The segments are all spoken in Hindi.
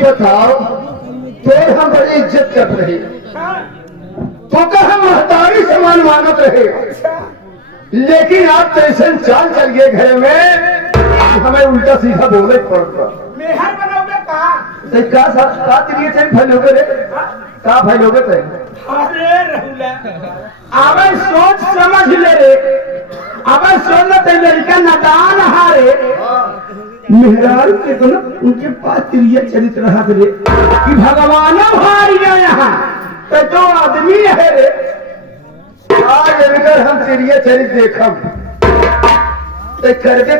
बताओ तो हम बड़ी इज्जत कर रहे तो हम महतारी समान मानत रहे, लेकिन आप कैसे चाल चल गए घर में हमें उल्टा सीधा बोले पड़ता। मेहर बनोगे का तिरिये थे भलोगे रे का भलोगे थे। अरे रहुला अब सोच समझ ले रे, अब सोच ले लड़का नादान हारे मेहरारू के तो ना उनके पास तिरिया चरित्र रहा रे कि भगवान भारी गया यहाँ तो आदमी है रे। आज अगर हम तिरिया चरित्र देखम तो करबे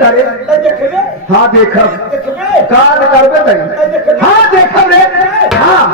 का रे हाँ देखब कार करबे तई हाँ देखब रे हाँ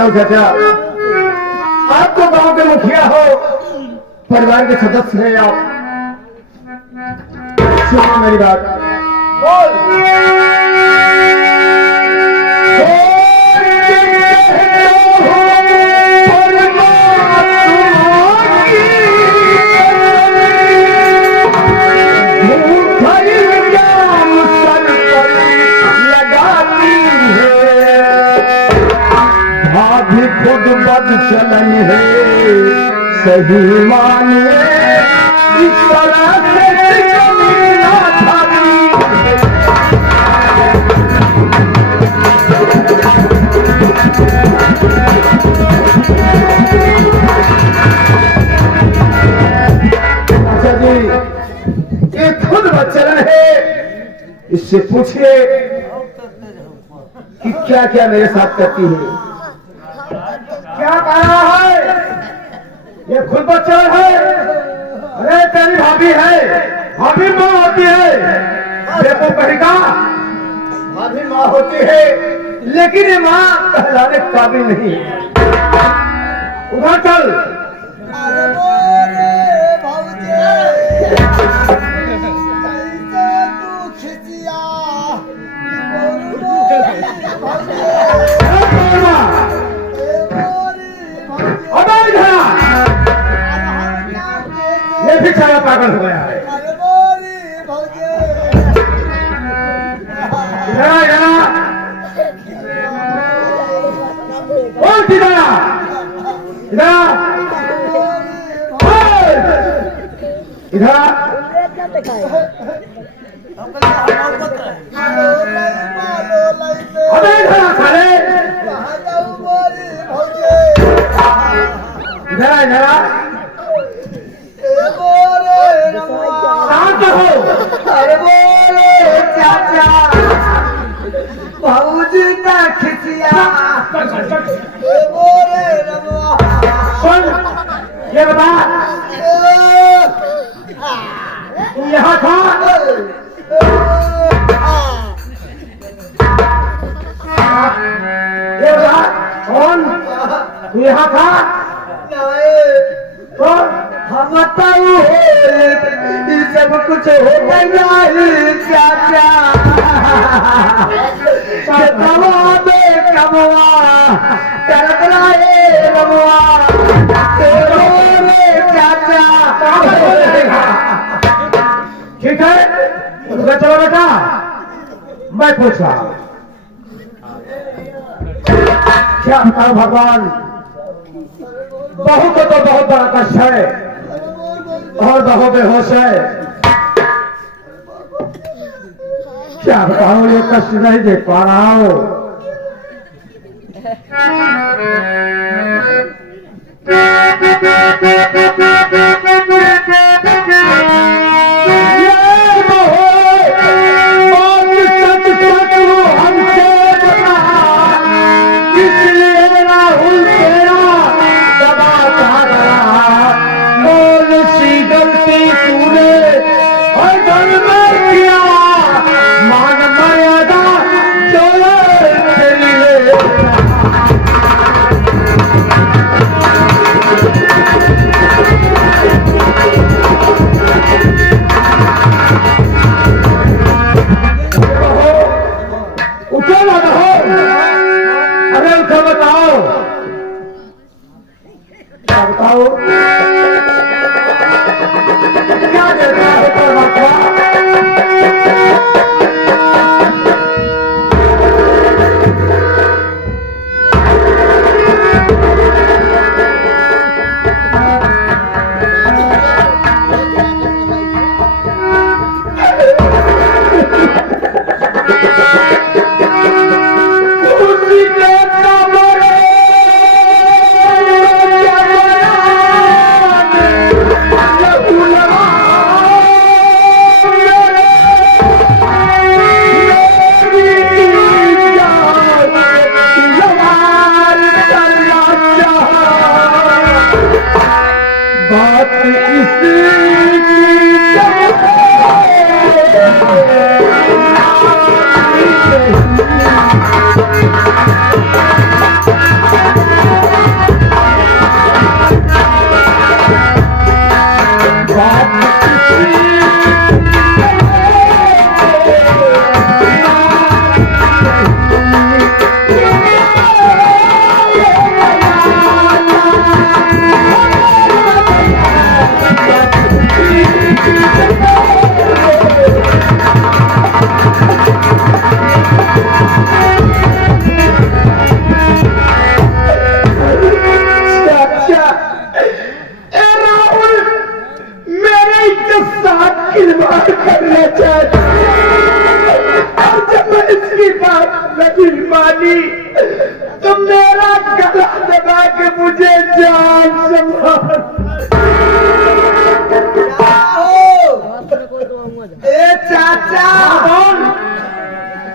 चाचा आप तो गांव के मुखिया हो, परिवार के सदस्य हैं आप, सुनो मेरी बात। खुद बद चलन है सही मानिए इस तरह से अच्छा जी ये खुद बद चलन है, इससे पूछिए क्या क्या मेरे साथ करती है। क्या कह रहा है? ये खुद बच्चा है। अरे तेरी भाभी है, भाभी माँ होती है। देखो कहेगा भाभी माँ होती है, लेकिन ये माँ कहलाने काबिल नहीं। उधर चल। ये भी सारा पागल हो गया है। इधर शांत हो। अरे बोले चाचा भाऊजी का खिसिया। सुन, ये बता तू यहाँ था? ये बता कौन तू यहाँ था? तो हम बताऊ ये सब कुछ हो गया चाचा। कमवा बे कमवा कर रहे रमवा चाचा। ठीक है, उधर चलो बेटा, मैं पूछ रहा हूं। क्या बताओ भगवान, बहू को तो बहुत बड़ा कष्ट है और बहू बेहोश है। क्या बताओ, ये कष्ट नहीं देख पा रहा हूं। तो मेरा गला दबा के मुझे जान संभाल। ए चाचा,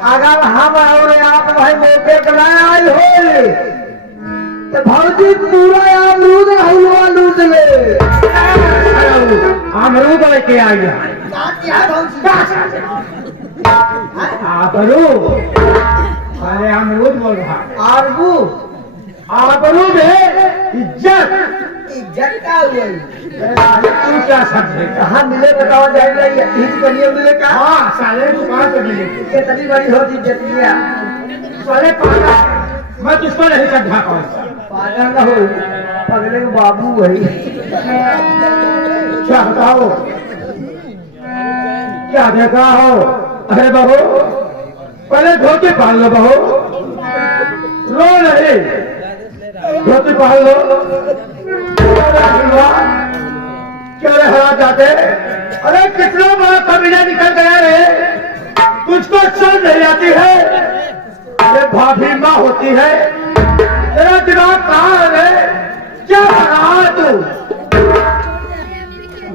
अगर हम और आप भाई मौके पर आए हो तो भौजी पूरा अमरूद हलवा लूट ले। अमरूद लेके आई अमरूद, अरे अमरूद बोल रहा आरबू अमरूद है इज्जत। इज्जत का हुआ तू क्या समझे? कहाँ मिले बताओ जाएगा? हिंद करिए मिले का? हाँ साले दुकान पे मिले। कितनी बड़ी होती जतिया साले पागल। मैं तुझको नहीं समझा पाऊँ। पागल ना हो, पगले के बाबू वही। क्या बताओ क्या देखा हो? अरे बहू पहले धोती पहन लो, बहू रो नहीं, धोती पहन लो। क्यों हरा जाते? अरे कितना बड़ा कमीना निकल गया रे, तुझको समझ नहीं आती है? अरे भाभी माँ होती है, तेरा दिमाग कहाँ है रे? क्या रहा तू?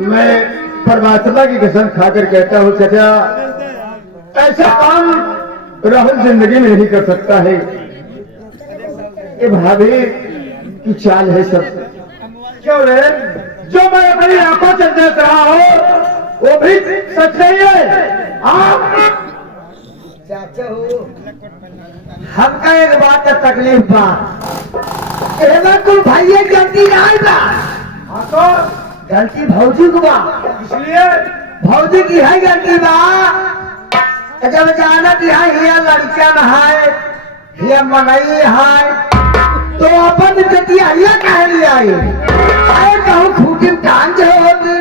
मैं परमात्मा की कसम खाकर कहता हूँ चाचा, ऐसा काम राहुल जिंदगी में नहीं कर सकता है। ये भाभी की चाल है सब। क्यों रे? जो मैं अपनी आंखों से देख रहा हूँ वो भी सच नहीं है। आप चाचा हो, हमका एक बात का तकलीफ बा, कुल भाई गलती नहीं बा। हाँ तो गलती भौजी को बा, इसलिए भौजी की है गलती बा। जब जानत यहाँ हिया लड़कियां नहाए, हिया मनई है, तो अपन जतिया हिया कहे ले आई? आए कहूँ खूटी में टांग दे होती,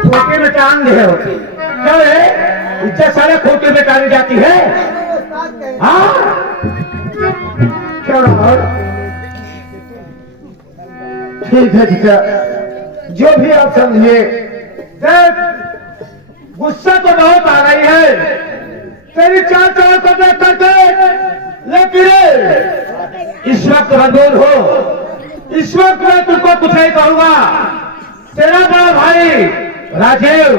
खूटी में टांग दे होती। क्यों रे? इज्जत सारे खूटी में टांगी जाती है। हाँ क्यों रहा? ठीक है चाचा, जो भी आप समझिए। देख गुस्सा तो बहुत आ रही है तेरी चाल चल को देख करके, लेकिन इस वक्त मजबूर हो। इस वक्त मैं तुमको कुछ नहीं कहूंगा। तेरा बड़ा भाई राजीव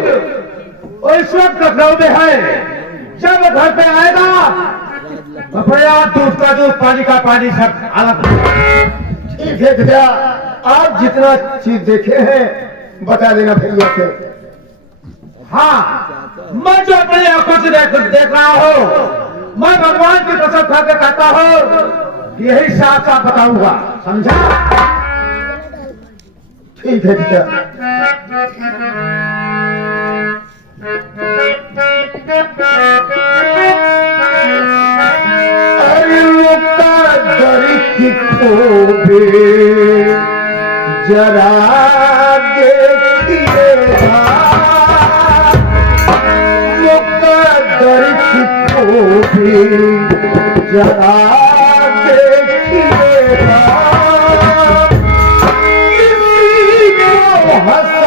वो इस वक्त लखनऊ में है। जब वो घर पे आएगा अपना दूध का दूध, पानी का पानी सब अलग। ठीक है चाचा, आप जितना चीज देखे हैं बता देना फिर से। हाँ मैं जो अपनी आंखों से देख रहा हूँ, मैं भगवान की कसम खा के कहता हूँ, यही साफ साफ बताऊंगा, समझा? ठीक है चाचा। अरे मुक्ता दरी की खोबे जरा देखिए, मुक्तदर की खोबी जरा देखिए, किसी को हंस